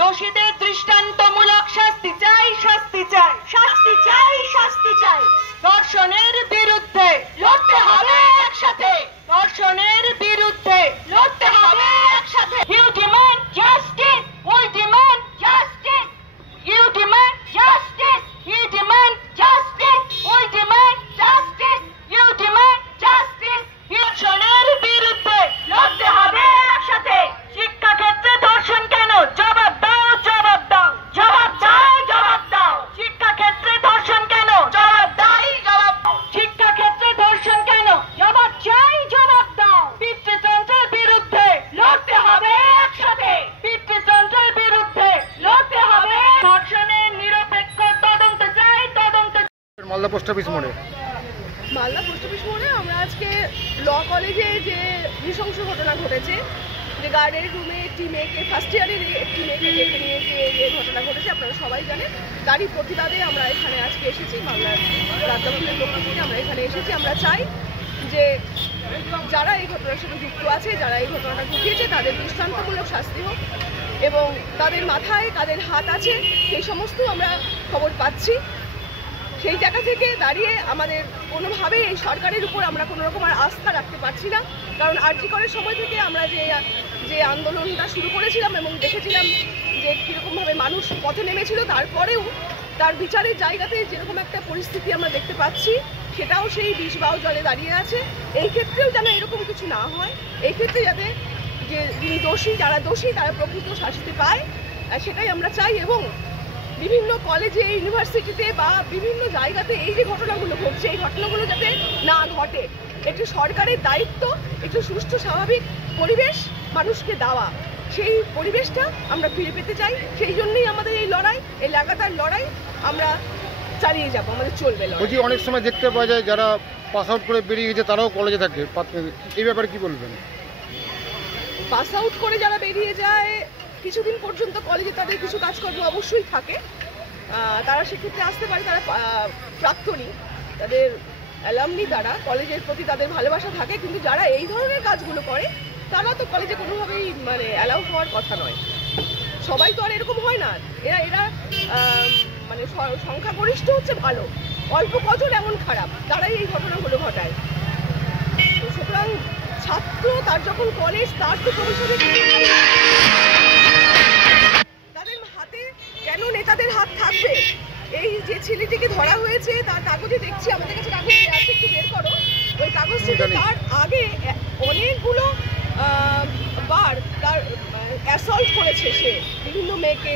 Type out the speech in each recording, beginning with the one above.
দোষীদের দৃষ্টান্তমূলক শাস্তি চাই, শাস্তি চাই, শাস্তি চাই, শাস্তি চাই। ধর্ষণের বিরুদ্ধে লড়তে হবে একসাথে, ধর্ষণের বিরুদ্ধে লড়তে হবে একসাথে। You demand justice, we demand justice. You demand justice, you demand justice, we demand justice. You demand justice. ধর্ষণের বিরুদ্ধে লড়তে হবে একসাথে। শিক্ষাক্ষেত্রে ধর্ষণ কেন? জবাব দাও, জবাব দাও, জবাব দাও, জবাব দাও। শিক্ষাক্ষেত্রে ধর্ষণ কেন? জবাব দাও, জবাব দাও। শিক্ষাক্ষেত্রে ধর্ষণ কেন? জবাব চাই, জবাব দাও। পিতৃতন্ত্রের বিরুদ্ধে লড়তে হবে একসাথে, পিতৃতন্ত্রের বিরুদ্ধে লড়তে হবে। ধর্ষণের নিরপেক্ষ তদন্ত চাই, তদন্ত। মালদা পোস্ট অফিস মোড়ে আমরা আজকে ল কলেজে যে নৃশংস ঘটনা ঘটেছে, যে গার্ডের রুমে একটি মেয়েকে, ফার্স্ট ইয়ারের একটি মেয়েকে ডেকে নিয়ে যে ঘটনা ঘটেছে আপনারা সবাই জানেন, তারই প্রতিবাদে আমরা এখানে আজকে এসেছি। মামলার রাজ্যপালের পক্ষ থেকে আমরা এখানে এসেছি। আমরা চাই যে যারা এই ঘটনার সাথে যুক্ত আছে, যারা এই ঘটনাটা ঘটিয়েছে, তাদের দৃষ্টান্তমূলক শাস্তি হোক এবং তাদের মাথায় কাদের হাত আছে সেই সমস্ত আমরা খবর পাচ্ছি। সেই জায়গা থেকে দাঁড়িয়ে আমাদের কোনোভাবে এই সরকারের উপর আমরা কোনো রকম আর আস্থা রাখতে পারছি না। কারণ আরজি করের সময় থেকে আমরা যে আন্দোলনটা শুরু করেছিলাম এবং দেখেছিলাম যে কীরকমভাবে মানুষ পথে নেমেছিল, তারপরেও তার বিচারের জায়গাতে যেরকম একটা পরিস্থিতি আমরা দেখতে পাচ্ছি, সেটাও সেই বিষ বাও জলে দাঁড়িয়ে আছে। এই ক্ষেত্রেও যেন এরকম কিছু না হয়, এই ক্ষেত্রে যাতে যে যিনি দোষী, যারা দোষী তারা প্রকৃত শাস্তি পায়, সেটাই আমরা চাই। এবং বিভিন্ন কলেজে, ইউনিভার্সিটিতে বা বিভিন্ন জায়গাতে এই যে ঘটনাগুলো ঘটছে, এই ঘটনাগুলো যাতে না ঘটে। একটু সরকারের দায়িত্ব একটু সুষ্ঠু স্বাভাবিক পরিবেশ মানুষকে দেওয়া, সেই পরিবেশটা আমরা ফিরে পেতে চাই। সেই জন্যই আমাদের এই লড়াই, এই লাগাতার লড়াই আমরা চালিয়ে যাব, আমাদের চলবে লড়াই। অনেক সময় দেখতে পাওয়া যায় যারা পাস আউট করে বেরিয়ে গেছে তারাও কলেজে থাকে, এই ব্যাপারে কি বলবেন? পাস আউট করে যারা বেরিয়ে যায় কিছুদিন পর্যন্ত কলেজে তাদের কিছু কাজকর্ম অবশ্যই থাকে, তারা সেক্ষেত্রে আসতে পারে, তারা প্রাক্তনী, তাদের অ্যালামনি, তারা কলেজের প্রতি তাদের ভালোবাসা থাকে। কিন্তু যারা এই ধরনের কাজগুলো করে তারা তো কলেজে কোনোভাবেই অ্যালাউ হওয়ার কথা নয়। সবাই তো আর এরকম হয় না, এরা সংখ্যাগরিষ্ঠ হচ্ছে ভালো, অল্প কজন এমন খারাপ তারাই এই ঘটনাগুলো ঘটায়। সুতরাং ছাত্র, তার যখন কলেজ, তার তো ভবিষ্যতে তাদের হাতে কেন নেতাদের হাত থাকবে? এই যে ছেলেটিকে ধরা হয়েছে তার কাগজে দেখছি, আমাদের কাছে কাগজ আছে, একটু বের করো ওই কাগজটি। তার আগে অনেকগুলো বার তার অ্যাসল্ট করেছে সে, বিভিন্ন মেয়েকে,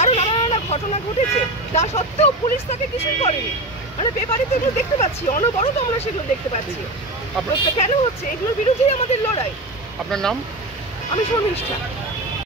আরো নানা ঘটনা ঘটেছে। তা সত্ত্বেও পুলিশ তাকে কিছুই করেনি। পেপারে তো এগুলো দেখতে পাচ্ছি, অনবরত আমরা সেগুলো দেখতে পাচ্ছি। কেন হচ্ছে? এগুলোর বিরুদ্ধেই আমাদের লড়াই। আপনার নাম? আমি শর্মিষ্ঠা।